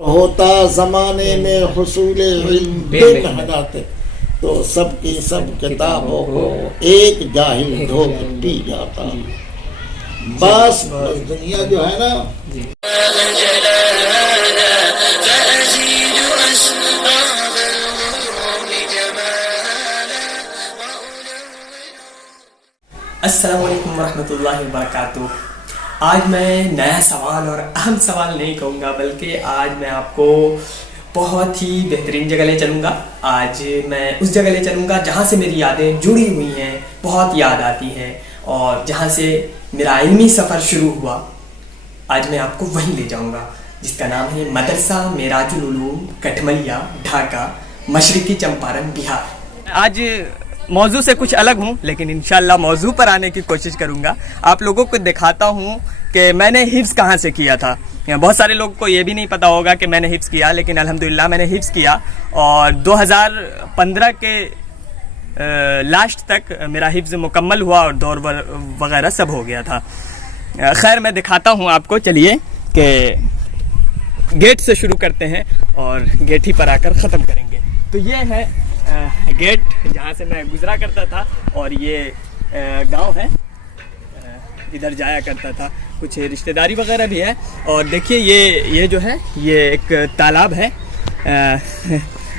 होता जमाने में हुसूल इल्म बेमहनत, तो सबकी सब किताबों को एक जाहिल ढोक पी जाता। बस दुनिया जो है ना, अस्सलाम वालेकुम वरहमतुल्लाहि वबरकातुह। आज मैं नया सवाल और अहम सवाल नहीं कहूँगा, बल्कि आज मैं आपको बहुत ही बेहतरीन जगह ले चलूँगा। आज मैं उस जगह ले चलूँगा जहाँ से मेरी यादें जुड़ी हुई हैं, बहुत याद आती हैं, और जहाँ से मेरा इल्मी सफ़र शुरू हुआ। आज मैं आपको वहीं ले जाऊँगा जिसका नाम है मदरसा मेराजुल उलूम कठमलिया, ढाका, मशरिकी चंपारण, बिहार। आज मौजू से कुछ अलग हूँ, लेकिन इंशाल्लाह मौजू पर आने की कोशिश करूँगा। आप लोगों को दिखाता हूँ कि मैंने हिफ्ज़ कहाँ से किया था। बहुत सारे लोगों को ये भी नहीं पता होगा कि मैंने हिफ्ज़ किया, लेकिन अल्हम्दुलिल्लाह मैंने हिफ्ज़ किया और 2015 के लास्ट तक मेरा हिफ्ज़ मुकम्मल हुआ और दौर वगैरह सब हो गया था। खैर, मैं दिखाता हूँ आपको। चलिए कि गेट से शुरू करते हैं और गेट ही पर आकर ख़त्म करेंगे। तो ये है गेट जहाँ से मैं गुजरा करता था, और ये गांव है, इधर जाया करता था। कुछ रिश्तेदारी वगैरह भी है। और देखिए ये जो है, ये एक तालाब है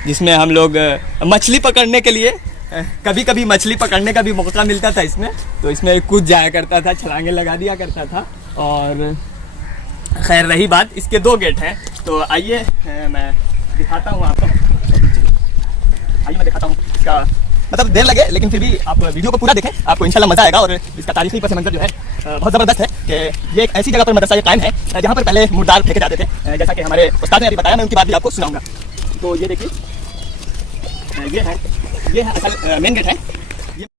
जिसमें हम लोग मछली पकड़ने के लिए, कभी कभी मछली पकड़ने का भी मौका मिलता था इसमें, तो इसमें कूद जाया करता था, छलांगे लगा दिया करता था। और खैर, रही बात, इसके 2 गेट हैं। तो आइए मैं दिखाता हूँ आपको। आइए मैं दिखाता हूँ। इसका मतलब देर लगे, लेकिन फिर भी आप वीडियो को पूरा देखें, आपको इंशाल्लाह मज़ा आएगा। और इसका तारीखी पस मंजर जो है बहुत ज़बरदस्त है कि ये एक ऐसी जगह पर मदरसा ये कायम है जहाँ पर पहले मुर्दार फेंके जाते थे, जैसा कि हमारे उस्ताद ने अभी बताया। मैं उनकी बात भी आपको सुनाऊंगा। तो ये देखिए, ये है असल मेन गेट है।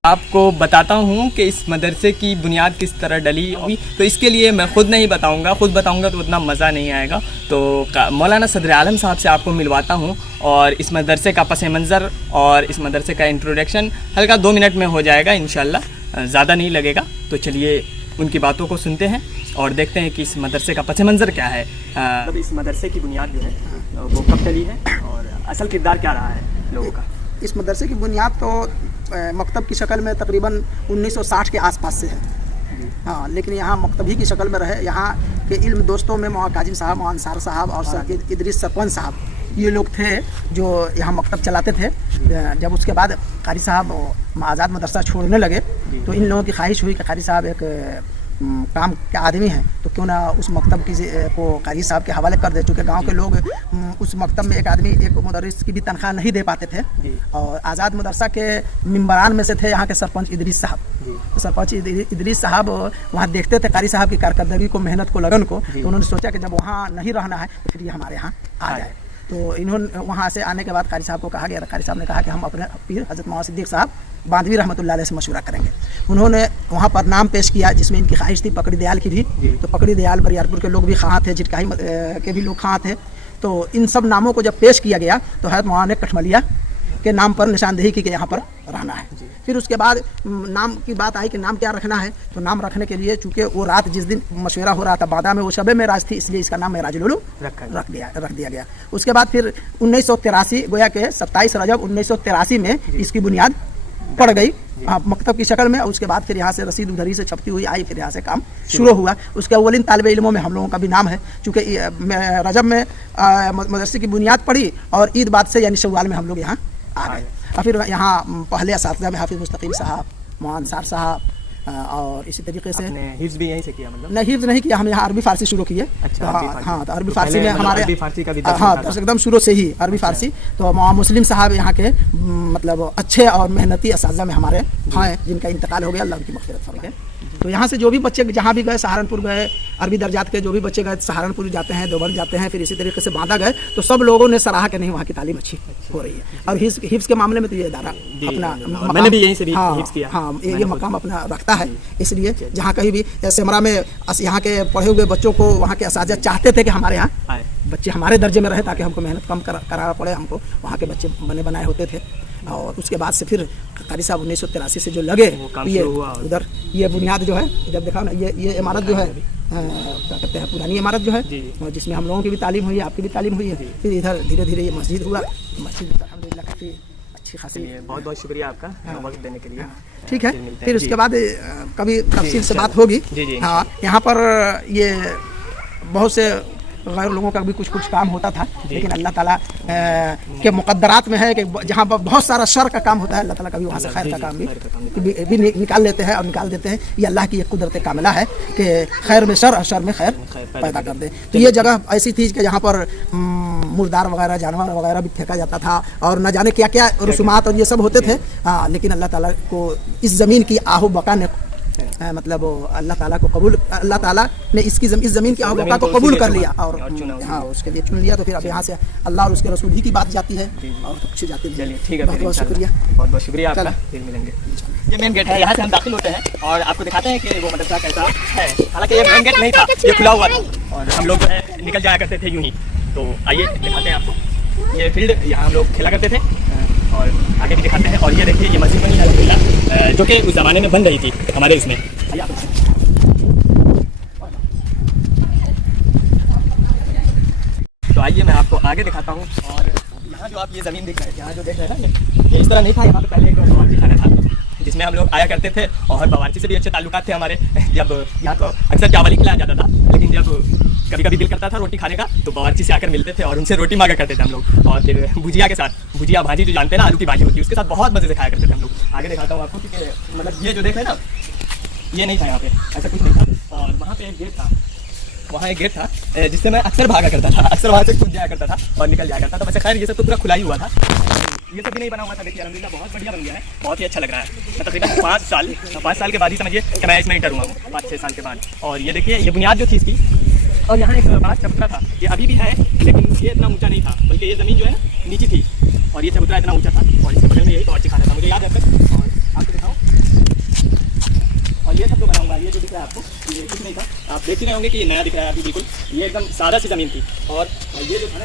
आपको बताता हूँ कि इस मदरसे की बुनियाद किस तरह डली। तो इसके लिए मैं ख़ुद नहीं बताऊँगा, ख़ुद बताऊँगा तो उतना मज़ा नहीं आएगा। तो मौलाना सदर आलम साहब से आपको मिलवाता हूँ, और इस मदरसे का पस मंज़र और इस मदरसे का इंट्रोडक्शन हल्का 2 मिनट में हो जाएगा इंशाल्लाह, ज़्यादा नहीं लगेगा। तो चलिए उनकी बातों को सुनते हैं और देखते हैं कि इस मदरसे का पस मंज़र क्या है। मतलब इस मदरसे की बुनियाद जो है वो कब डली है और असल किरदार क्या रहा है लोगों का। इस मदरसे की बुनियाद तो मकतब की शक्ल में तकरीबन 1960 के आसपास से है। हाँ, लेकिन यहाँ मकतब ही की शक्ल में रहे। यहाँ के इल्म दोस्तों में मौलाना काजिम साहब, मौलाना अंसार साहब और सर इदरीस सरपंच साहब, ये लोग थे जो यहाँ मकतब चलाते थे। जब उसके बाद कारी साहब आज़ाद मदरसा छोड़ने लगे, तो इन लोगों की ख्वाहिश हुई कि कारी साहब एक काम के आदमी हैं, तो क्यों ना उस मकतब की को कारी साहब के हवाले कर दे। चूँकि गांव के लोग उस मकतब में एक आदमी, एक मुदर्रिस की भी तनख्वाह नहीं दे पाते थे। और आज़ाद मदरसा के मिंबरान में से थे यहाँ के सरपंच इदरीस साहब। तो सरपंच इदरीस साहब वहाँ देखते थे कारी साहब की कारकर्दगी को, मेहनत को, लगन को। तो उन्होंने सोचा कि जब वहाँ नहीं रहना है तो फिर ये हमारे यहाँ आ जाए। तो इन्होंने वहाँ से आने के बाद कारी साहब को कहा गया, कारी साहब ने कहा कि हम अपने पीर हज़रत मौलाना सिद्दीक़ साहब बांधवी रहमतुल्लाह अलैह से मशवरा करेंगे। उन्होंने वहाँ पर नाम पेश किया जिसमें इनकी ख्वाहिश थी पकड़ी दयाल की भी। तो पकड़ी दयाल बरियारपुर के लोग भी ख़ां थे, जिटकाही के भी लोग ख़ां थे। तो इन सब नामों को जब पेश किया गया तो हज़रत मौलाना ने कठमलिया के नाम पर निशानदेही की कि यहाँ पर रहना है। फिर उसके बाद नाम की बात आई कि नाम क्या रखना है। तो नाम रखने के लिए, चूँकि वो रात जिस दिन मशवरा हो रहा था बादा में, वो शब मेराज थी, इसलिए इसका नाम मेराजुल उलूम रख दिया गया। उसके बाद फिर 1983, गोया के 27 रजब 1983 में इसकी बुनियाद पड़ गई मकतब की शक्ल में। उसके बाद फिर यहाँ से रसीद उधरी से छपती हुई आई, फिर यहाँ से काम शुरू हुआ। उसके अव्वलिन तालिबे इल्मों में हम लोगों का भी नाम है, चूँकि रजब में मदरसे की बुनियाद पड़ी और ईद बाद से यानी शव्वाल में हम लोग यहाँ आ गए। और फिर यहाँ पहले असातिज़ा में हाफिज़ मुस्तकीम साहब, मौलाना अंसार साहब, और इसी तरीके से हिफ्ज़ भी यहीं से किया। मतलब नहीं, हिफ्ज़ नहीं किया, हम यहाँ अरबी फ़ारसी शुरू किए। अच्छा, हाँ, तो अरबी फ़ारसी में हमारे अरबी फ़ारसी का भी हाँ, एकदम शुरू से ही अरबी फ़ारसी। तो मौलाना मुस्लिम साहब यहाँ के मतलब अच्छे और मेहनती असातिज़ा में हमारे हैं, जिनका इंतकाल हो गया, अल्लाह की मग़फ़िरत फरमाए। तो यहाँ से जो भी बच्चे जहाँ भी गए, सहारनपुर गए, अरबी दर्जात के जो भी बच्चे गए, सहारनपुर जाते हैं, देवबंद जाते हैं, फिर इसी तरीके से बांदा गए, तो सब लोगों ने सराहा कि नहीं, वहाँ की तालीम अच्छी हो रही है। और हिफ्ज़ के मामले में तो ये इदारा अपना, मैंने भी यहीं से हिफ्ज़ किया। हाँ, ये मकाम अपना रखता है। इसलिए जहाँ कहीं भी सिमरा में यहाँ के पढ़े हुए बच्चों को वहाँ के असातिज़ा चाहते थे कि हमारे यहाँ बच्चे हमारे दर्जे में रहे, ताकि हमको मेहनत कम कराना पड़े, हमको वहाँ के बच्चे बने बनाए होते थे। और उसके बाद से फिर कारी साहब 1983 से जो लगे, ये उधर ये बुनियाद जो है, जब देखा ना, ये इमारत जो है, क्या कहते हैं पुरानी इमारत जो है, और जिसमें हम लोगों की भी तालीम हुई है, आपकी भी तालीम हुई है। फिर इधर धीरे धीरे ये मस्जिद हुआ। मस्जिद अल्हम्दुलिल्लाह काफ़ी अच्छी खासी। बहुत बहुत शुक्रिया आपका वक्त देने के लिए। ठीक है, फिर उसके बाद कभी तफसील से बात होगी। हाँ, यहाँ पर ये बहुत से गैर लोगों का भी कुछ कुछ काम होता था, लेकिन अल्लाह ताला के मुक़द्दरात में है कि जहाँ पर बहुत सारा शर का काम होता है, अल्लाह ताला कभी वहाँ से खैर का काम भी निकाल लेते हैं और निकाल देते हैं। ये अल्लाह की एक कुदरत कामिला है कि खैर में शर और शर में खैर पैदा कर दे। तो ये जगह ऐसी थी कि जहाँ पर मुर्दार वगैरह जानवर वगैरह भी फेंका जाता था और न जाने क्या क्या रसूमात और ये सब होते थे। हाँ, लेकिन अल्लाह ताला को इस ज़मीन की आहू बका ने मतलब अल्लाह ताला को कबूल, अल्लाह ताला ने इस ज़मीन की आहू बका को कबूल कर लिया और हाँ उसके लिए चुन लिया। तो फिर अब यहाँ से अल्लाह और उसके रसूल ही की बात जाती है और कुछ जाती है। चलिए ठीक है, बहुत बहुत शुक्रिया, बहुत बहुत शुक्रिया आपका। फिर मिलेंगे। ये मेन गेट है, यहाँ से हम दाखिल होते हैं और आपको दिखाते हैं कि वो मदरसा कैसा है। हालांकि ये मेन गेट नहीं था, ये खुला हुआ था और हम लोग जो है निकल जाया करते थे यूं ही। तो आइए दिखाते हैं आपको ये फील्ड, यहाँ हम लोग खेला करते थे और आगे भी दिखाते हैं। और ये देखिए ये मस्जिद बनी है अल्हम्दुलिल्लाह, जो कि उस ज़माने में बन रही थी हमारे इसमें। तो आइए मैं आपको आगे दिखाता हूँ। और यहाँ जो आप ये ज़मीन देख रहे हैं, यहाँ जो देख रहे हैं ना, ये इस तरह नहीं था। यहाँ पे पहले एक बावर्ची खाना था जिसमें हम लोग आया करते थे और बावर्ची से भी अच्छे ताल्लुकात थे हमारे। जब यहाँ तो अक्सर चावल ही खिलाया जाता था, लेकिन जब कभी कभी दिल करता था रोटी खाने का तो बावर्ची से आकर मिलते थे और उनसे रोटी मांगा करते थे हम लोग। और फिर भुजिया के साथ, भुजिया भाजी जो जानते हैं ना, आलू की भाजी होती है, उसके साथ बहुत मज़े से खाया करते थे हम लोग। आगे दिखाता हूँ आपको कि मतलब ये जो देख रहे हैं ना, ये नहीं था यहाँ पे, ऐसा कुछ नहीं था। और वहाँ पे एक गेट था, वहाँ एक गेट था जिससे मैं अक्सर भागा करता था, अक्सर वहाँ से कूद जाया करता था और निकल जाया करता था। वैसे खैर ये सब तो पूरा खुला ही हुआ था, ये सब भी नहीं बना हुआ था। देखिए अल्हम्दुलिल्लाह बहुत बढ़िया बन गया है, बहुत ही अच्छा लग रहा है। मैं तकरीबन 5 साल के बाद ही समझिए कि मैं इसमें इंटर हुआ हूँ, 5-6 साल के बाद। और ये देखिए ये बुनियाद जो थी इसकी, और यहाँ एक बड़ा चबूतरा था, ये अभी भी है लेकिन ये इतना ऊँचा नहीं था, बल्कि ये ज़मीन जो है ना नीचे थी और ये चबूतरा इतना ऊँचा था। और इसके बगल में यही बावर्ची खाना था, मुझे याद है तक। और आपको दिखाऊँ, और ये सब तो बना हुआ है, ये जो दिख रहा है आपको, ये कुछ नहीं था। आप देख ही रहे होंगे कि ये नया दिख रहा है अभी बिल्कुल, ये एकदम सादा सी ज़मीन थी। और ये जो था ना,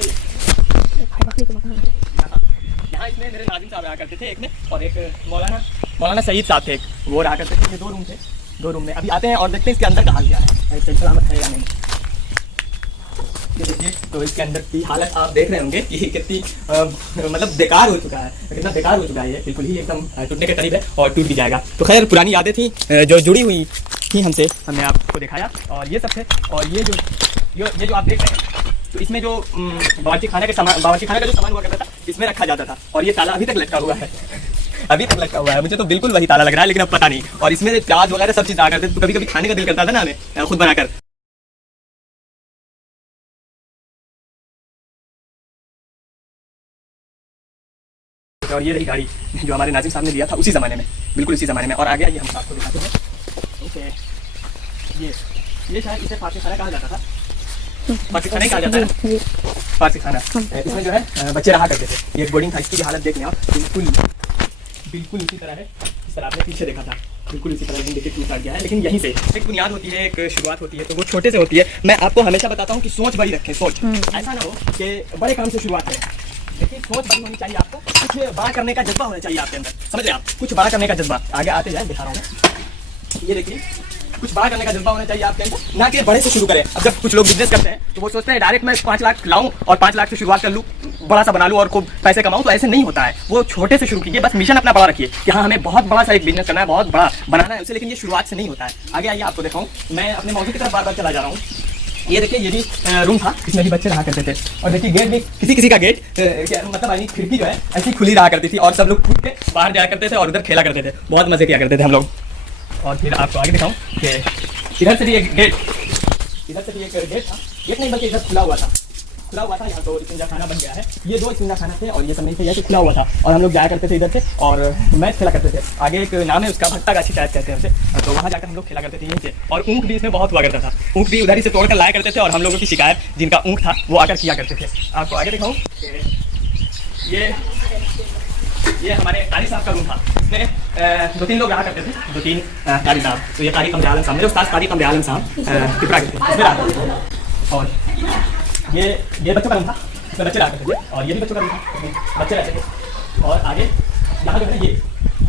यहाँ इसमें मेरे नाज़िम साहब रहा करते थे एक में, और एक मौलाना सईद साहब थे एक, वो रहा करते थे। ये 2 रूम थे, 2 रूम में अभी आते हैं और देखते हैं इसके अंदर का हाल क्या है, सलामत है या नहीं। ये देखिए, तो इसके अंदर की हालत आप देख रहे होंगे कि कितनी मतलब बेकार हो चुका है, कितना बेकार हो चुका है। ये बिल्कुल ही एकदम टूटने के करीब है और टूट भी जाएगा। तो खैर पुरानी यादें थी जो जुड़ी हुई थी हमसे, हमने आपको दिखाया। और ये सब थे, और ये जो आप देख रहे हैं, तो इसमें जो बावर्ची खाने का जो सामान हुआ करता था, इसमें रखा जाता था। और ये ताला अभी तक लटका हुआ है, अभी तक लटका हुआ है। मुझे तो बिल्कुल वही ताला लग रहा है, लेकिन अब पता नहीं। और इसमें प्याज वगैरह सब चीज़ आ करते, तो कभी कभी खाने का दिल करता था ना हमें खुद बनाकर। और ये रही गाड़ी जो हमारे नाज़िम साहब ने दिया था उसी ज़माने में, बिल्कुल उसी ज़माने में। और आगे आइए हम आपको दिखाते हैं। ओके, ये शायद इसे फारसी खाना कहा जाता था, फारसी खाना ही कहा जाता है, फारसी खाना। इसमें जो है बच्चे रहा करते थे। ये बोर्डिंग था, इसकी भी हालत देख लें आप, बिल्कुल उसी तरह है जिस तरह आपने पीछे देखा था, बिल्कुल इसी तरह देखिए टूट गया है। लेकिन यहीं से एक बुनियाद होती है, एक शुरुआत होती है, तो वो छोटे से होती है। मैं आपको हमेशा बताता हूँ कि सोच बड़ी रखें, सोच ऐसा ना हो कि बड़े काम से शुरुआत करें। देखिए सोच बड़ी होनी चाहिए, आपको कुछ बड़ा करने का जज्बा होना चाहिए आपके अंदर, समझ रहे हैं आप, कुछ बड़ा करने का जज्बा। आगे आते जाए, दिखा रहा हूँ, ये देखिए कुछ बड़ा करने का जज्बा होना चाहिए आपके अंदर, ना कि बड़े से शुरू करें। अब जब कुछ लोग बिजनेस करते हैं तो वो सोचते हैं डायरेक्ट मैं 5 लाख लाऊं और 5 लाख से शुरुआत कर लूँ, बड़ा सा बना लूँ और खूब पैसे कमाऊँ। तो ऐसे नहीं होता है, वो छोटे से शुरू कीजिए, बस मिशन अपना बड़ा रखिए कि हाँ हमें बहुत बड़ा सा एक बिजनेस करना है, बहुत बड़ा बनाना है उसे, लेकिन ये शुरुआत से नहीं होता है। आगे आइए आपको दिखाऊँ, मैं अपने मौजूद की तरफ बार बार चला जा रहा हूँ। ये देखिए ये भी रूम था, इसमें भी बच्चे रहा करते थे। और देखिए गेट भी किसी का गेट मतलब खिड़की जो है ऐसी खुली रहा करती थी और सब लोग कूद के बाहर जाया करते थे और उधर खेला करते थे, बहुत मजे किया करते थे हम लोग। और फिर आपको आगे दिखाऊं कि इधर से भी एक गेट था, गेट नहीं बल्कि इधर खुला हुआ था यहाँ। तो इस्तिंजा खाना बन गया है, ये 2 इस्तिंजा खाना थे और ये सब नहीं थे, ये खुला हुआ था और हम लोग जाया करते थे इधर से और मैच खेला करते थे। आगे एक नाम है उसका, भट्टा गाछी शायद कहते हैं उसे, तो वहाँ जाकर हम लोग खेला करते थे यहीं से। और ऊँख भी इसमें बहुत हुआ करता था, ऊँख भी उधर ही से तोड़ कर लाया करते थे और हम लोगों की शिकायत जिनका ऊँख था वो आकर किया करते थे। आपको आगे दिखाऊँ, ये हमारे कारी साहब का रूम था, इसमें 2-3 लोग रहा करते थे, 2-3 कारी साहब। तो ये कारी कमरे आलम साहब, मेरे उस्ताद कारी कमरे आलम साहब पिपरा के थे, इसमें रहा करते थे। और ये बच्चों का रूम था, इसमें बच्चे रहा करते थे और ये भी बच्चों का रूम था, बच्चे रहते थे। और आगे यहाँ जो है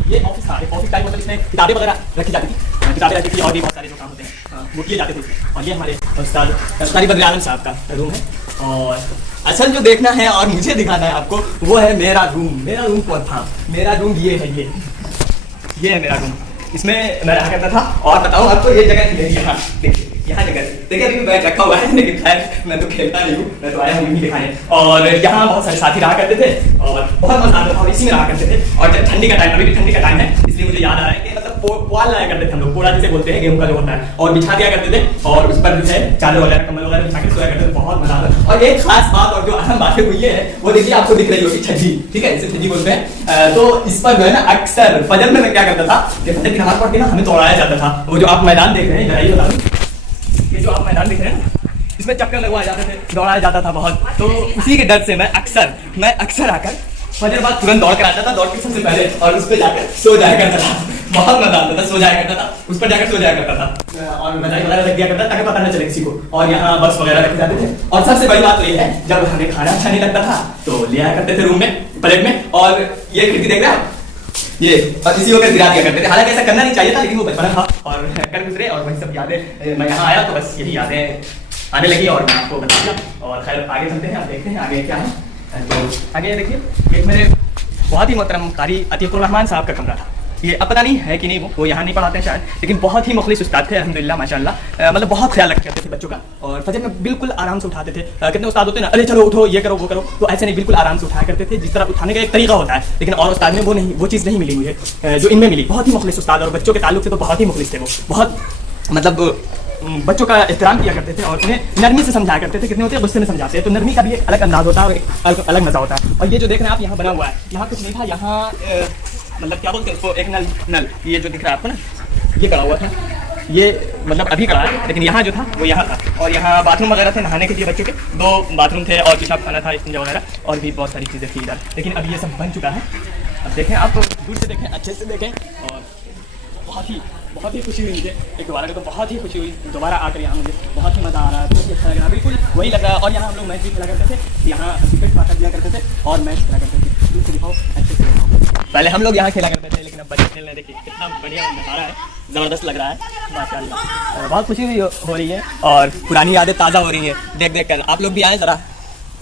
ये ऑफिस था, ऑफिस टाइप, मतलब इसमें किताबें वगैरह रखी जाती थी, किताबें रखी थी और भी बहुत सारे जो काम होते हैं वो किए जाते थे। और ये हमारे उस्ताद कारी बद्र आलम साहब का रूम है। और असल जो देखना है और मुझे दिखाना है आपको वो है मेरा रूम। मेरा रूम कौन था? मेरा रूम ये है, ये है मेरा रूम। इसमें मैं रहा करता था। और बताऊँ आपको ये जगह मेरी यहाँ देखिए, यहाँ जगह देखिए अभी बैग रखा हुआ है, लेकिन खैर मैं तो खेलता नहीं हूँ, मैं तो आया हूँ यूँ ही दिखाने। और यहाँ बहुत सारे साथी रहा करते थे और बहुत मजा आता था और इसी में रहा करते थे। और जब ठंडी का टाइम, अभी भी ठंडी का टाइम है, इसलिए मुझे याद आ रहा है कि मतलब पुआल लाया करते थे हम लोग, पोड़ा जिसे बोलते हैं गेहूं का जो होता है, और बिछा दिया करते थे और उस पर जो है चादर वगैरह कंबल वगैरह बिछा के सोया करते थे। बहुत मजा आता। और एक खास बात और जो अहम बातें हुई है वो देखिए, आपको दिख रही होगी छज्जी, ठीक है, इसे छज्जी बोलते हैं। तो इस पर जो है ना अक्सर फजर में मैं क्या करता था कि फजर की नमाज पढ़ के ना हमें दौड़ाया जाता था। वो जो आप मैदान देख रहे हैं, ये बता दूं, ये जो आप मैदान देख रहे हैं इसमें चक्कर लगवाए जाते थे, दौड़ाया जाता था बहुत। तो उसी के डर से मैं अक्सर आकर फजर बाद तुरंत दौड़ कर आता था, दौड़ के सबसे पहले, और उस पर जाकर सो जाया करता था। बहुत मजा आता था, सो जाया करता था, उस पर जाकर सो जाया करता था। और मजाक वगैरह लग दिया करता ताकि पता न चले किसी को। और यहाँ बस वगैरह रखे जाते थे। और सबसे बड़ी बात तो ये है, जब हमें खाना अच्छा नहीं लगता था तो ले आया करते थे रूम में प्लेट में। और ये खिड़की देख रहे हैं ये, और इसी होकर गिरा दिया करते थे। हालांकि ऐसा करना नहीं चाहिए था, लेकिन वो बचपना था और कर गुजरे। और वही सब यादें, मैं यहाँ आया तो बस यही यादें आने लगी और मैं आपको बता दिया। और खैर आगे चलते हैं, आप देखते हैं आगे क्या है। तो आगे देखिए, एक मेरे बहुत ही मोहतरम कारी अतीकुर रहमान साहब का कमरा था। ये अब पता नहीं है कि नहीं, वो यहाँ नहीं पढ़ाते हैं शायद, लेकिन बहुत ही मुखलिस उस्ताद थे अल्हम्दुलिल्लाह माशाअल्लाह। मतलब बहुत ख्याल रखते थे बच्चों का। और फजर में बिल्कुल आराम से उठाते थे। कितने उस्ताद होते हैं ना, अरे चलो उठो, ये करो वो करो, तो ऐसे नहीं, बिल्कुल आराम से उठाया करते थे। जिस तरह उठाने का एक तरीका होता है, लेकिन और उस्ताद में वो चीज़ नहीं मिली मुझे जो इनमें मिली। बहुत ही मुखलिस उस्ताद, और बच्चों के ताल्लुक से तो बहुत ही मुखलिस थे वो। बहुत मतलब बच्चों का एहतराम किया करते थे और उन्हें नरमी से समझाया करते थे। कितने होते हैं गुस्से में समझाते हैं, तो नरमी का भी एक अलग अंदाज होता है और एक अलग मजा होता है। और ये जो देख रहे हैं आप, यहाँ बना हुआ है, यहाँ कुछ नहीं था, यहाँ मतलब क्या बोलते हैं उसको, एक नल ये जो दिख रहा है आपको ना, ये करा हुआ था, ये मतलब अभी करा है, लेकिन यहाँ जो था वो यहाँ था। और यहाँ बाथरूम वगैरह थे नहाने के लिए बच्चों के, 2 बाथरूम थे और पेशाब खाना था, इस्तिंजा वगैरह, और भी बहुत सारी चीज़ें थी इधर। लेकिन अब ये सब बन चुका है। अब देखें, आप दूर से देखें, अच्छे से देखें। और बहुत ही खुशी हुई मुझे एक दोबारा, तो बहुत ही खुशी हुई दोबारा आकर यहाँ। मुझे बहुत ही मज़ा आ रहा है, बहुत ही अच्छा लग रहा है, बिल्कुल वही लग रहा है। और यहाँ हम लोग मैच भी खेला करते थे, यहाँ क्रिकेट पार्टनर दिया करते थे और मैच खेला करते थे। दूर से दिखाओ, अच्छे से दिखाओ। पहले हम लोग यहाँ खेला करते थे, लेकिन अब बच्चे खेल रहे हैं। देखिए कितना बढ़िया नज़ारा है, ज़बरदस्त लग रहा है माशाल्लाह। बहुत खुशी हुई हो रही है और पुरानी यादें ताज़ा हो रही हैं देख कर। आप लोग भी आएँ ज़रा,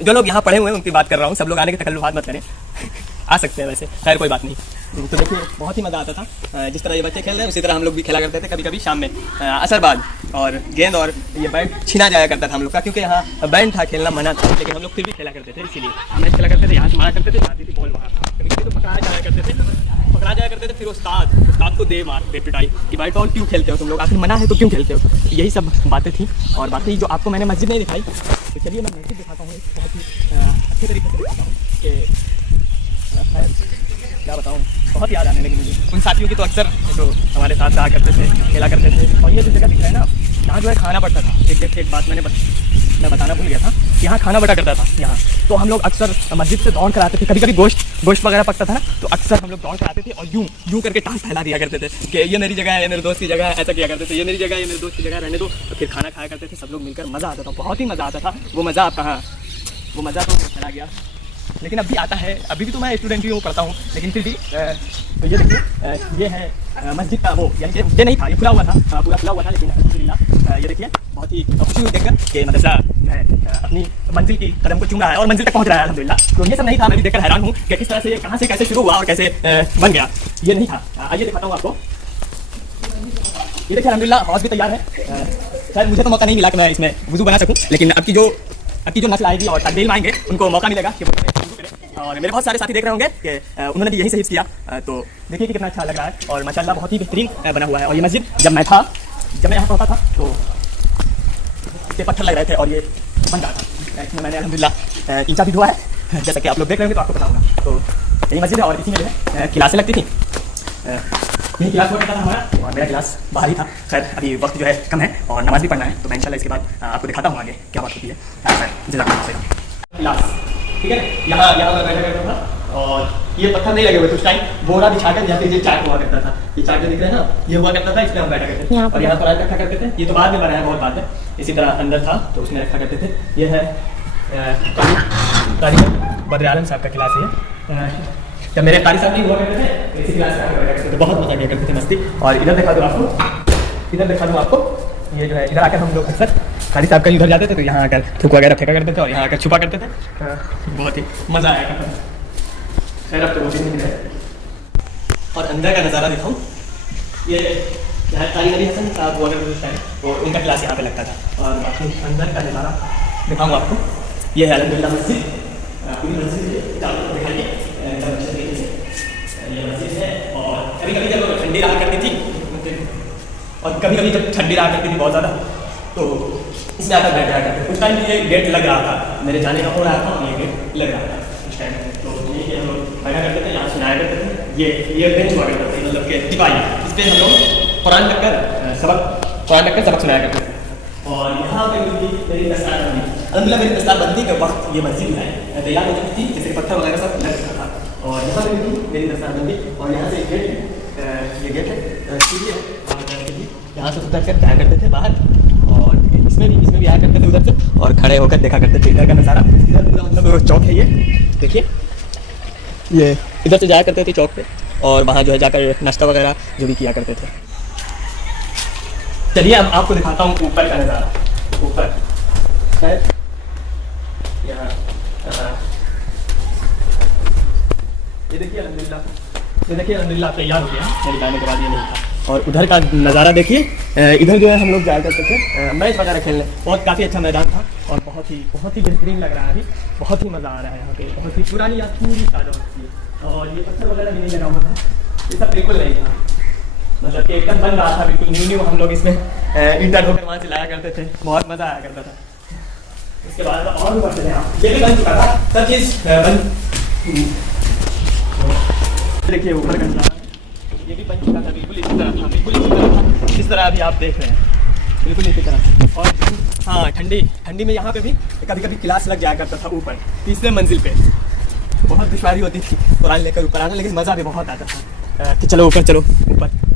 जो लोग यहाँ पढ़े हुए हैं उनकी बात कर रहा हूँ, सब लोग आने के तकल्लुफ़ात मत करें। आ सकते हैं वैसे, खैर कोई बात नहीं। तो देखिए बहुत ही मज़ा आता था। जिस तरह ये बच्चे खेल रहे हैं उसी तरह हम लोग भी खेला करते थे, कभी कभी शाम में असर बाद। और गेंद और ये बैट छीना जाया करता था हम लोग का, क्योंकि यहाँ बैट था, खेलना मना था, लेकिन हम लोग फिर भी खेला करते थे। इसीलिए मैच खेला करते थे, यहाँ से मारा करते थे, जाती थी बॉल वहाँ, कभी कभी तो पकड़ा जाया करते थे। फिर उस्ताद को दे पिटाई कि भाई बॉल क्यों खेलते हो तुम लोग, आखिर मना है तो क्यों खेलते हो। यही सब बातें थी। और बाकी जो आपको मैंने मस्जिद नहीं दिखाई, तो चलिए मैं मस्जिद दिखाता हूँ, बहुत ही अच्छे तरीके से दिखाता हूँ कि क्या बताऊँ, बहुत याद आने लगी मुझे उन साथियों की। तो अक्सर जो हमारे साथ रहा करते थे, खेला करते थे। और ये जो जगह दिख रहा है ना, यहाँ जो है खाना पड़ता था। एक बात मैं बताना भूल गया था, यहाँ खाना बटा करता था यहाँ। तो हम लोग अक्सर मस्जिद से दौड़ कर आते थे, कभी कभी गोश्त वगैरह पकता था ना, तो अक्सर हम लोग दौड़ कर आते थे और यूं करके टांग फैला दिया करते थे कि ये मेरी जगह है, ये मेरे दोस्त की जगह है, ऐसा किया करते थे, ये मेरी जगह है, ये मेरे दोस्त की जगह, रहने दो। तो फिर खाना खाया करते थे सब लोग मिलकर, मज़ा आता था, बहुत ही मज़ा आता था। वो मज़ा आप कहाँ, वो मज़ा तो चला गया, लेकिन अब भी आता है। अभी भी तो मैं स्टूडेंट ही हूँ, पढ़ता हूँ, लेकिन फिर भी तो ये देखिए, ये है मस्जिद का वो, यानी कि ये नहीं था, ये खुला हुआ था, पूरा खुला हुआ था। लेकिन अल्हम्दुलिल्लाह ये देखिए, बहुत ही खुशी हुई देखकर कि मदरसा अपनी मंजिल की कदम को चूम रहा है और मंजिल तक पहुँच रहा है अल्हम्दुलिल्लाह। तो ये सब नहीं था, मैं भी देखकर हैरान हूँ कि किस तरह से ये कहाँ से कैसे शुरू हुआ और कैसे बन गया, ये नहीं था। आइए दिखाता हूँ आपको। ये देखिए अल्हम्दुलिल्लाह हौज भी तैयार है। शायद मुझे तो मौका नहीं मिला कि मैं इसमें वुज़ू बना सकूँ, लेकिन अब की जो नस्ल आएगी और तालीम आएंगे उनको मौका मिलेगा कि और मेरे बहुत सारे साथी देख रहे होंगे कि उन्होंने भी यही से हिस्सा किया। तो देखिए कि कितना अच्छा लग रहा है और माशाल्लाह बहुत ही बेहतरीन बना हुआ है। और ये मस्जिद जब मैं यहाँ पढ़ता था तो इसके पत्थर लग रहे थे और ये बन रहा था। इसमें मैंने अल्हम्दुलिल्लाह ईंटा भी धोआ है, जैसा कि आप लोग देख रहे होंगे तो आपको पता होगा। तो यही मस्जिद है और इसी में जो है क्लासें लगती थी। यही क्लास हुआ करता था हमारा और मेरा क्लास बाहर ही था। खैर अभी वक्त जो है कम है और नमाज़ भी पढ़ना है, तो मैं इंशाल्लाह इसके बाद आपको दिखाता हूँ आगे क्या बात होती है। क्लास ठीक है, यहाँ मैं बैठा करता था और ये पत्थर नहीं लगे हुए, कुछ टाइम बोरा बिछा कर या फिर ये चाट हुआ करता था। ये चाट जो दिख रहा है ना, ये हुआ करता था, इसमें हम बैठा करते थे और यहाँ पर रखा करते थे। ये तो बाद में बनाया, बहुत बाद में। इसी तरह अंदर था तो उसमें रखा करते थे। ये है कारी बद्र आलम साहब का क्लास है। जब मेरे कारी साहब नहीं हुआ करते थे तो इसी क्लास में बैठा करते थे, बहुत मजा किया करते थे, मस्ती। और इधर दिखा दूँ आपको, ये जो है इधर आकर हम लोग अक्सर कारी साहब कहीं उधर जाते थे तो यहाँ आकर थूक वगैरह फेंका करते थे और यहाँ आकर छुपा करते थे। बहुत ही मज़ा आया करता था। खैर अब तो वो दिन नहीं रहे। और अंदर का नज़ारा दिखाऊँ, ये यहाँ कारी नबी हसन साहब वो अगर टाइम तो उनका क्लास यहाँ पे लगता था। और बाकी अंदर का नज़ारा दिखाऊँगा आपको। ये है अल्हम्दुलिल्लाह मस्जिद, पूरी मस्जिद दिखाइए ये मस्जिद है। और कभी कभी जब ठंडी रहा करती थी और कभी कभी जब ठंडी रहा करती थी बहुत ज़्यादा तो इसमें आकर बैठ जाया करते। कुछ टाइम ये गेट लग रहा था, मेरे जाने का हो रहा था और ये गेट लग रहा था उस टाइम। तो ये हम लोग बैठा करते थे, यहाँ सुनाया करते थे। ये बेंच हुआ करते थे, मतलब के दिवाली, इस पर हम लोग कुरान लगकर सबक सुनाया करते थे। और यहाँ पे मेरी दस्तार बंदी, अलहमदिल्ला मेरी दस्तार बंदी के वक्त ये मस्जिद है तैयार हो चुकी थी, जैसे पत्थर वगैरह सब लग चुका था। और यहाँ पे भी मेरी दस्तार बंदी और यहाँ से गेट है, ये गेट है सीढ़ी है, यहाँ से उतर कर जाया करते थे बाहर। और इसमें भी आया करते थे उधर से और खड़े होकर देखा करते थे इधर का नज़ारा। इधर पूरा मतलब चौक है, ये देखिए, ये इधर से जाया करते थे चौक पे और वहाँ जो है जाकर नाश्ता वगैरह जो भी किया करते थे। चलिए अब आपको दिखाता हूँ ऊपर का नज़ारा। ऊपर है यहाँ ये देखिए अल्हम्दुलिल्लाह तैयार हो गया मेरे जाने के बाद। ये नहीं था। और उधर का नज़ारा देखिए, इधर जो है हम लोग जाया करते थे मैच वगैरह खेलने। बहुत काफ़ी अच्छा मैदान था और बहुत ही बेहतरीन लग रहा है अभी, बहुत ही मज़ा आ रहा है यहाँ पे। बहुत ही पुरानी याद पूरी ताज़ा होती है। और ये पत्थर वगैरह भी नहीं लगा हुआ था, ये सब बिल्कुल नहीं था, मतलब कि एकदम बन रहा था बिल्कुल न्यू। हम लोग इसमें ईंटा ढोकर वहाँ से लाया करते थे, बहुत मज़ा आया करता था। उसके बाद और ऊपर चले आप, ये भी बन चुका था सब चीज़ बन। देखिए ऊपर का नज़ारा, ये भी बन चुका था, बिल्कुल इसी तरह था जिस तरह अभी आप देख रहे हैं, बिल्कुल इसी तरह। और हाँ, ठंडी में यहाँ पे भी कभी कभी क्लास लग जाया करता था ऊपर 3रे मंजिल पे। बहुत दुश्वारी होती थी कुरान लेकर ऊपर आना, लेकिन मज़ा भी बहुत आता था कि चलो ऊपर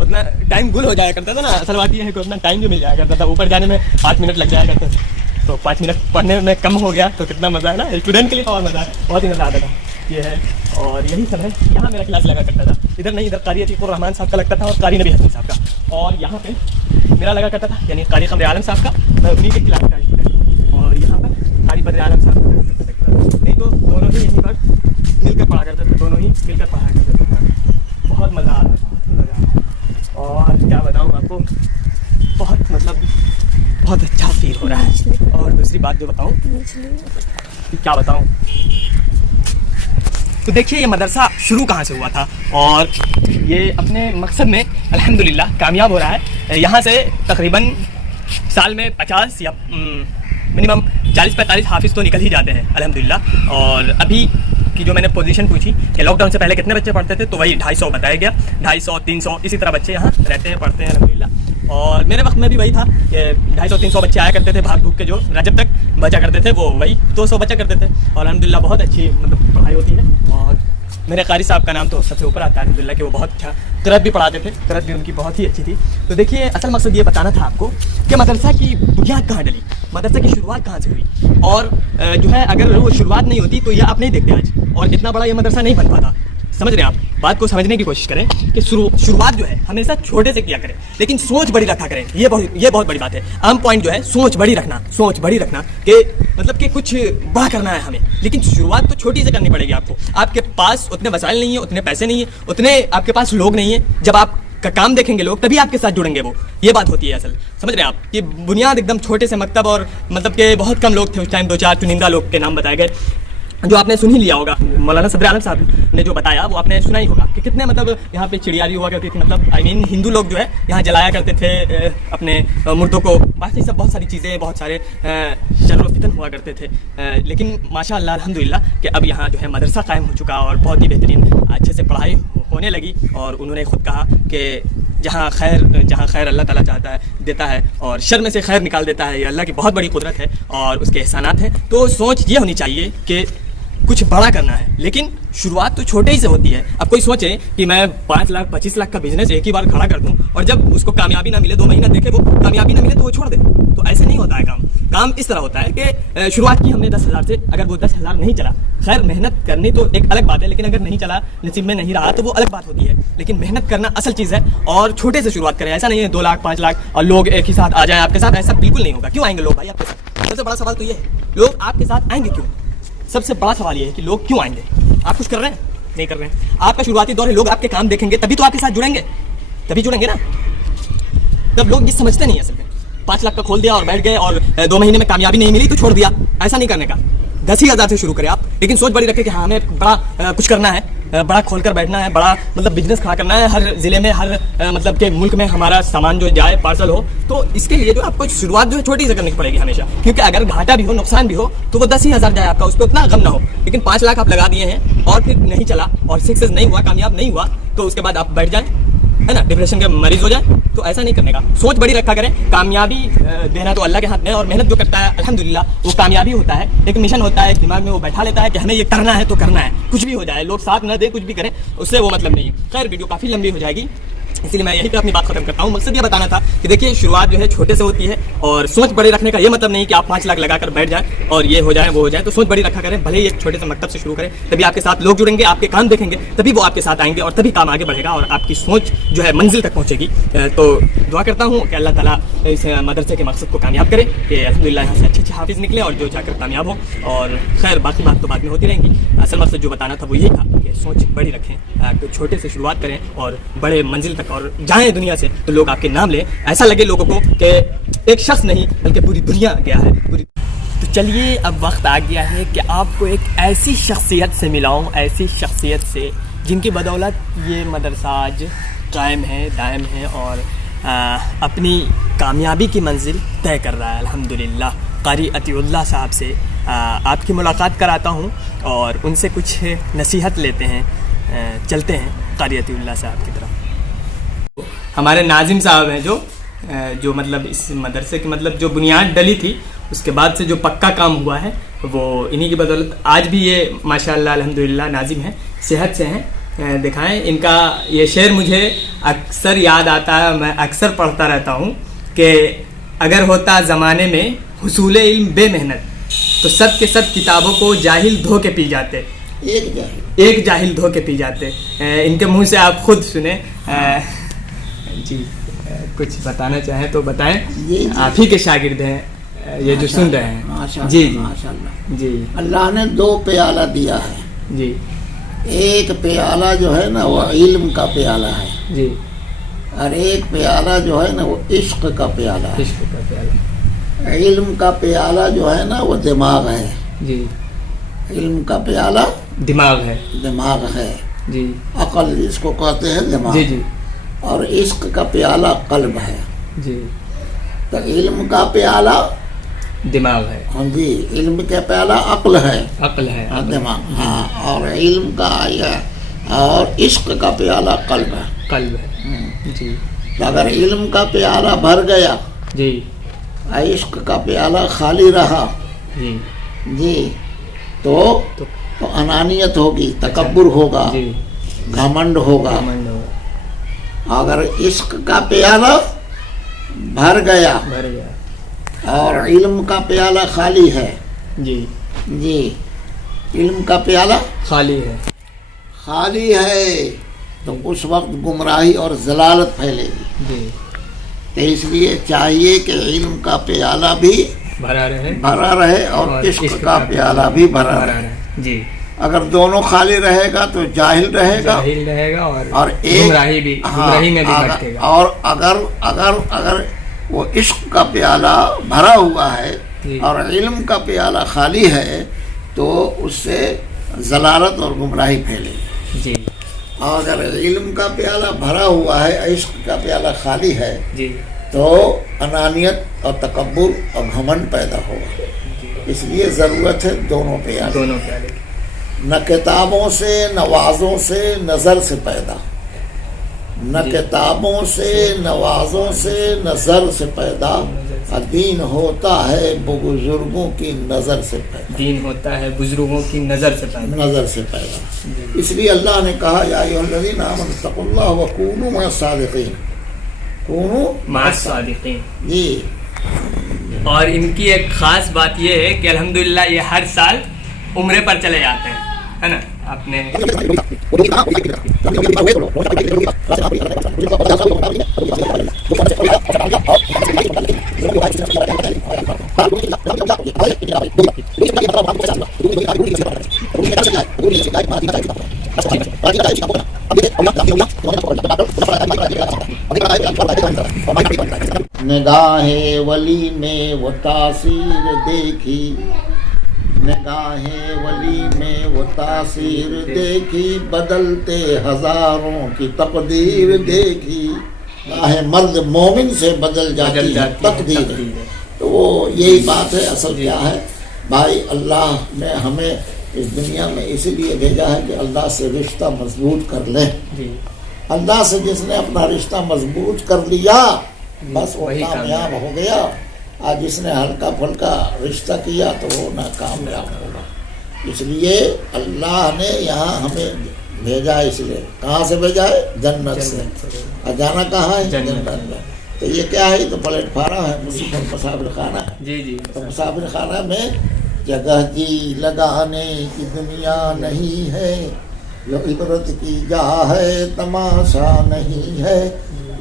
उतना टाइम गुल हो जाया करता था ना। असल बात ये है कि उतना टाइम जो मिल जाया करता था, ऊपर जाने में 5 मिनट लग जाया करते थे, तो 5 मिनट पढ़ने में कम हो गया तो कितना मज़ा है ना, स्टूडेंट के लिए और मज़ा है, बहुत ही मज़ा आता था। ये है और यही सब है। यहाँ मेरा क्लास लगा करता था, इधर नहीं, इधर कारी अतीकुर रहमान साहब का लगता था और कारी नबी हसन साहब का। और यहाँ पे मेरा लगा करता था, यानी कारी कमर आलम साहब का, मैं उन्हीं के क्लास का स्टूडेंट। और यहाँ पर कारी बद्र आलम साहब का, नहीं तो दोनों ही यहीं पर मिलकर पढ़ा करते थे, दोनों ही मिलकर पढ़ा करते थे। बहुत मज़ा आ रहा है, बहुत ही मज़ा आ रहा है। और क्या बताऊँ आपको, बहुत मतलब बहुत अच्छा फील हो रहा है। और दूसरी बात जो बताऊँ, क्या बताऊँ, तो देखिए ये मदरसा शुरू कहाँ से हुआ था और ये अपने मकसद में अल्हम्दुलिल्लाह कामयाब हो रहा है। यहाँ से तकरीबन साल में 50 या मिनिमम 40-45 हाफिज़ तो निकल ही जाते हैं अल्हम्दुलिल्लाह। और अभी की जो मैंने पोजीशन पूछी कि लॉकडाउन से पहले कितने बच्चे पढ़ते थे, तो वही 250 बताया गया, 250-300 इसी तरह बच्चे यहाँ रहते हैं, पढ़ते हैं अल्हम्दुलिल्लाह। और मेरे वक्त में भी वही था कि 250-300 बच्चे आया करते थे भाग भूग के, जो रजब तक बचा करते थे वो वही 200 बचा करते थे। और अल्हम्दुलिल्लाह बहुत अच्छी मतलब पढ़ाई होती है। और मेरे कारी साहब का नाम तो सबसे ऊपर आता है अल्हम्दुलिल्लाह कि वो बहुत अच्छा क़िरात भी पढ़ाते थे, क़िरात भी उनकी बहुत ही अच्छी थी। तो देखिए असल मकसद ये बताना था आपको कि मदरसा की बुनियाद कहाँ डली, मदरसा की शुरुआत कहाँ से हुई। और जो है अगर वो शुरुआत नहीं होती तो ये आप नहीं देखते आज, और इतना बड़ा ये मदरसा नहीं बन पाता। समझ रहे हैं आप, बात को समझने की कोशिश करें कि शुरुआत जो है हमेशा छोटे से किया करें, लेकिन सोच बड़ी रखा करें। ये बहुत बड़ी बात है। अहम पॉइंट जो है सोच बड़ी रखना कि मतलब कि कुछ बड़ा करना है हमें, लेकिन शुरुआत तो छोटी से करनी पड़ेगी आपको। आपके पास उतने वसाइल नहीं है, उतने पैसे नहीं है, उतने आपके पास लोग नहीं है। जब आप का काम देखेंगे लोग तभी आपके साथ जुड़ेंगे वो, ये बात होती है असल। समझ रहे हैं आप, कि बुनियाद एकदम छोटे से मकतब, और मतलब कि बहुत कम लोग थे उस टाइम, 2-4 चुनिंदा लोग के नाम बताए गए, जो आपने सुन ही लिया होगा। मौलाना सदर आलम साहब ने जो बताया वो आपने सुना ही होगा कि कितने मतलब यहाँ पे चिड़ियारी हुआ करती थी, मतलब आई मीन हिंदू लोग जो है यहाँ जलाया करते थे अपने मुर्दों को, बाकी सब बहुत सारी चीज़ें, बहुत सारे शर व फितन हुआ करते थे। लेकिन माशाअल्लाह अल्हम्दुलिल्लाह कि अब यहाँ जो है मदरसा कायम हो चुका और बहुत ही बेहतरीन अच्छे से पढ़ाई होने लगी। और उन्होंने खुद कहा कि जहाँ खैर अल्लाह ताला चाहता है देता है, और शर में से खैर निकाल देता है, ये अल्लाह की बहुत बड़ी कुदरत है और उसके एहसानात हैं। तो सोच ये होनी चाहिए कि कुछ बड़ा करना है, लेकिन शुरुआत तो छोटे ही से होती है। अब कोई सोचे कि मैं 5 लाख 25 लाख का बिजनेस एक ही बार खड़ा कर दूं और जब उसको कामयाबी ना मिले, 2 महीना देखे वो कामयाबी ना मिले तो वो छोड़ दे, तो ऐसे नहीं होता है काम इस तरह होता है कि शुरुआत की हमने 10,000 से, अगर वो 10,000 नहीं चला, खैर मेहनत करनी तो एक अलग बात है, लेकिन अगर नहीं चला, नसीब में नहीं रहा तो वो अलग बात होती है, लेकिन मेहनत करना असल चीज़ है और छोटे से शुरुआत करें। ऐसा नहीं है 2 लाख 5 लाख और लोग एक ही साथ आ जाएं आपके साथ, ऐसा बिल्कुल नहीं होगा। क्यों आएंगे लोग भाई आपके साथ? सबसे बड़ा सवाल तो ये है, लोग आपके साथ आएंगे क्यों? सबसे बड़ा सवाल ये है कि लोग क्यों आएंगे? आप कुछ कर रहे हैं? नहीं कर रहे हैं। आपका शुरुआती दौर है, लोग आपके काम देखेंगे तभी तो आपके साथ जुड़ेंगे, तभी जुड़ेंगे ना। तब लोग ये समझते नहीं है असल में, 5 लाख का खोल दिया और बैठ गए और 2 महीने में कामयाबी नहीं मिली तो छोड़ दिया। ऐसा नहीं करने का, 10,000 से शुरू करें आप, लेकिन सोच बड़ी रखें कि हाँ हमें बड़ा कुछ करना है, बड़ा खोल कर बैठना है, बड़ा मतलब बिजनेस खड़ा करना है, हर जिले में, हर मतलब के मुल्क में हमारा सामान जो जाए, पार्सल हो। तो इसके लिए जो आपको शुरुआत जो है छोटी से करनी पड़ेगी हमेशा, क्योंकि अगर घाटा भी हो, नुकसान भी हो, तो वो 10,000 जाए आपका, उस पर उतना गम ना हो। लेकिन 5 लाख आप लगा दिए हैं और फिर नहीं चला और सक्सेस नहीं हुआ, कामयाब नहीं हुआ, तो उसके बाद आप बैठ जाए, है ना, डिप्रेशन के मरीज हो जाए। तो ऐसा नहीं करने का, सोच बड़ी रखा करें। कामयाबी देना तो अल्लाह के हाथ में है और मेहनत जो करता है अल्हम्दुलिल्लाह वो कामयाबी होता है। एक मिशन होता है, दिमाग में वो बैठा लेता है कि हमें ये करना है तो करना है, कुछ भी हो जाए, लोग साथ न दें, कुछ भी करें, उससे वो मतलब नहीं है। खैर वीडियो काफ़ी लंबी हो जाएगी, इसलिए मैं यहीं पे अपनी बात खत्म करता हूँ। मकसद ये बताना था कि देखिए शुरुआत जो है छोटे से होती है और सोच बड़ी रखने का ये मतलब नहीं कि आप 5 लाख लगाकर बैठ जाएं और ये हो जाए वो हो जाए। तो सोच बड़ी रखा करें, भले ही एक छोटे से मकतब से शुरू करें, तभी आपके साथ लोग जुड़ेंगे, आपके काम देखेंगे, तभी वो आपके साथ आएंगे और तभी काम आगे बढ़ेगा और आपकी सोच जो है मंजिल तक पहुँचेगी। तो दुआ करता हूँ कि अल्लाह ताला इस मदरसे के मकसद को कामयाब करे कि अल्हम्दुलिल्लाह यहाँ से अच्छे हाफिज़ निकले और जो जाकर कामयाब हो। और खैर बाकी बात तो बाद में होती रहेंगी। असल मकसद जो बताना था वो यही था कि सोच बड़ी रखें, छोटे से शुरुआत करें और बड़े मंजिल तक और जाएँ दुनिया से, तो लोग आपके नाम ले, ऐसा लगे लोगों को कि एक शख्स नहीं बल्कि पूरी दुनिया गया है पूरी। तो चलिए अब वक्त आ गया है कि आपको एक ऐसी शख्सियत से मिलाऊं, ऐसी शख्सियत से जिनकी बदौलत ये मदरसा आज कायम है, दायम है और अपनी कामयाबी की मंजिल तय कर रहा है अल्हम्दुलिल्लाह। कारी अतीउल्लाह साहब से आपकी मुलाकात कराता हूँ और उनसे कुछ नसीहत लेते हैं, चलते हैं कारी अतीउल्लाह साहब की तरफ। हमारे नाजिम साहब हैं जो मतलब इस मदरसे की मतलब जो बुनियाद डली थी उसके बाद से जो पक्का काम हुआ है वो इन्हीं की बदौलत आज भी ये माशाअल्लाह अल्हम्दुलिल्लाह नाजिम हैं, सेहत से हैं। दिखाएं, इनका ये शेर मुझे अक्सर याद आता है, मैं अक्सर पढ़ता रहता हूँ कि अगर होता ज़माने में हुसूले इल्म बेमेहनत तो सब के सब किताबों को जाहिल धो के पी जाते, एक जाहिल धो के पी जाते। इनके मुँह से आप खुद सुने। जी कुछ बताना चाहें तो बताएं, आप ही के शागिर्द हैं ये जो सुन रहे हैं। जी जी माशाअल्लाह जी। अल्लाह ने 2 प्याला दिया है जी। एक प्याला जो है ना वो इल्म का प्याला है जी, और एक प्याला जो है ना वो इश्क का प्याला है। इश्क का प्याला। इल्म का प्याला जो है ना वो दिमाग है जी, इल्म का प्याला दिमाग है, दिमाग है जी, अकल जिसको कहते हैं दिमाग। जी जी। और इश्क का प्याला कल्ब है जी। तो इल्म का प्याला दिमाग है। हाँ जी, इल्म का प्याला अक्ल है, अक्ल है, दिमाग। हाँ, और इल्म का और इश्क का प्याला कल्ब है, कल्ब है जी। तो अगर इल्म का प्याला भर गया जी, इश्क का प्याला खाली रहा जी जी तो अनानियत होगी, तकब्बुर होगा, घमंड होगा। अगर इश्क का प्याला भर गया और इल्म का प्याला खाली है जी जी, इल्म का प्याला खाली है तो उस वक्त गुमराही और जलालत फैलेगी जी। तो इसलिए चाहिए कि इल्म का प्याला भी भरा रहे और इश्क का प्याला भी भरा रहे जी। अगर दोनों खाली रहेगा तो जाहिल रहेगा और एक गुमराही भी, गुमराही में भी भटकेगा। और अगर वो इश्क का प्याला भरा हुआ है और इल्म का प्याला खाली है तो उससे जलालत और गुमराही फैलेगी जी। और अगर इल्म का प्याला भरा हुआ है, इश्क का प्याला खाली है जी, तो अनानियत और तकब्बुर और घमंड पैदा होगा। इसलिए ज़रूरत है दोनों प्याले, न किताबों से, न वाज़ों से, नज़र से पैदा, न किताबों से, न वाज़ों से, न ज़र से पैदा। दीन होता है बुजुर्गों की नज़र से पैदा। दीन होता है बुजुर्गों की नज़र से पैदा। नज़र से पैदा। इसलिए अल्लाह ने कहा या अय्युहल्लज़ीना आमनु तक़ुल्लाह व कूनू मअस-सादिक़ीन, कूनू मअस-सादिक़ीन। जी। और इनकी एक खास बात ये है कि अल्हम्दुलिल्लाह ये हर साल उम्रे पर चले जाते हैं, है ना। आपने निगाहे वली में वो तासीर देखी, निगाहे वली में वो तासीर देखी, बदलते हजारों की तकदीर देखी। है मर्द मोमिन से बदल जाती है तकदीर। तो वो यही बात है। असल क्या है भाई, अल्लाह ने हमें इस दुनिया में इसीलिए भेजा है कि अल्लाह से रिश्ता मजबूत कर ले। अल्लाह से जिसने अपना रिश्ता मजबूत कर लिया बस वो कामयाब हो गया। आज जिसने हल्का फुल्का रिश्ता किया तो वो नाकामयाब होगा। इसलिए अल्लाह ने यहाँ हमें भेजा। इसलिए कहाँ से भेजा है? जन्नत से। और जाना कहाँ है? जन्नत में। तो ये क्या है? तो प्लेटफार्म है, मुसाफिर खाना है। जी जी। तो मुसाफिर खाना में जगह जी लगाने की दुनिया नहीं है, जो इबरत की जा है तमाशा नहीं है।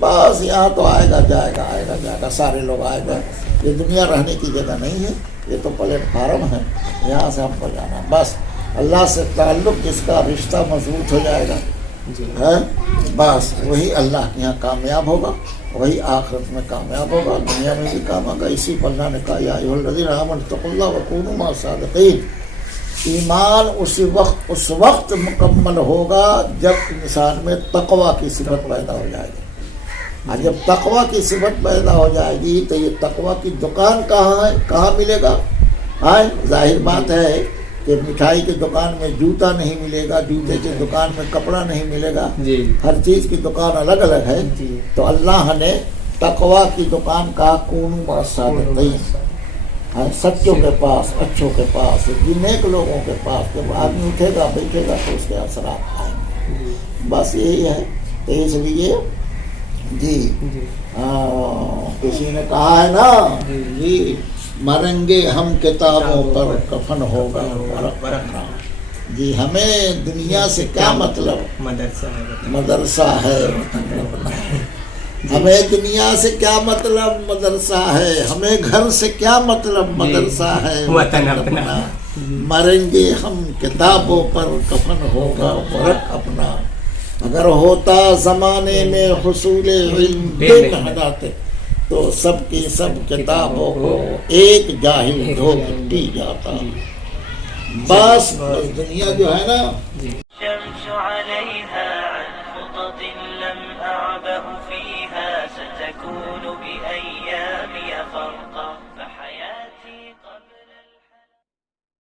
बस यहाँ तो आएगा जाएगा, आएगा जाएगा, सारे लोग आएगा। ये दुनिया रहने की जगह नहीं है, ये तो प्लेटफार्म है, यहाँ से हमको जाना। बस अल्लाह से ताल्लुक़ जिसका रिश्ता मजबूत हो जाएगा है, बस वही अल्लाह के यहाँ कामयाब होगा, वही आखिरत में कामयाब होगा, दुनिया में भी काम होगा। इसी पर अल्लाह ने कहा या अय्युहल्लज़ीना आमनु तक़ुल्लाह व कूनू मअस-सादिक़ीन। ईमान उस वक्त मुकम्मल होगा जब इंसान में तक़वा की सिफत पैदा हो जाएगी। और जब तक़वा की सिफत पैदा हो जाएगी तो ये तक़वा की दुकान कहाँ है, कहाँ मिलेगा? जाहिर बात है कि मिठाई की दुकान में जूता नहीं मिलेगा, जूते की दुकान में कपड़ा नहीं मिलेगा, हर चीज़ की दुकान अलग अलग है। तो अल्लाह ने तक़वा की दुकान का कूनू मअस-सादिक़ीन, सच्चों के पास, अच्छों के पास, नेक लोगों के पास। जब आदमी उठेगा बैठेगा तो उसके असरात आएंगे। बस यही है। तो इसलिए जी किसी ने कहा है ना जी, मरेंगे हम किताबों पर, कफन होगा वरक़ना। जी हमें दुनिया से क्या मतलब? मदरसा है वतन अपना। हमें दुनिया से क्या मतलब? मदरसा है। हमें घर से क्या मतलब? मदरसा है वतन अपना। मरेंगे हम किताबों पर, कफन होगा वरक़ अपना। अगर होता ज़माने में हुसूल इल्म बेमहदाते, तो सबकी सब किताबों को एक जाहिल धो के पी जाता। बस दुनिया जो है ना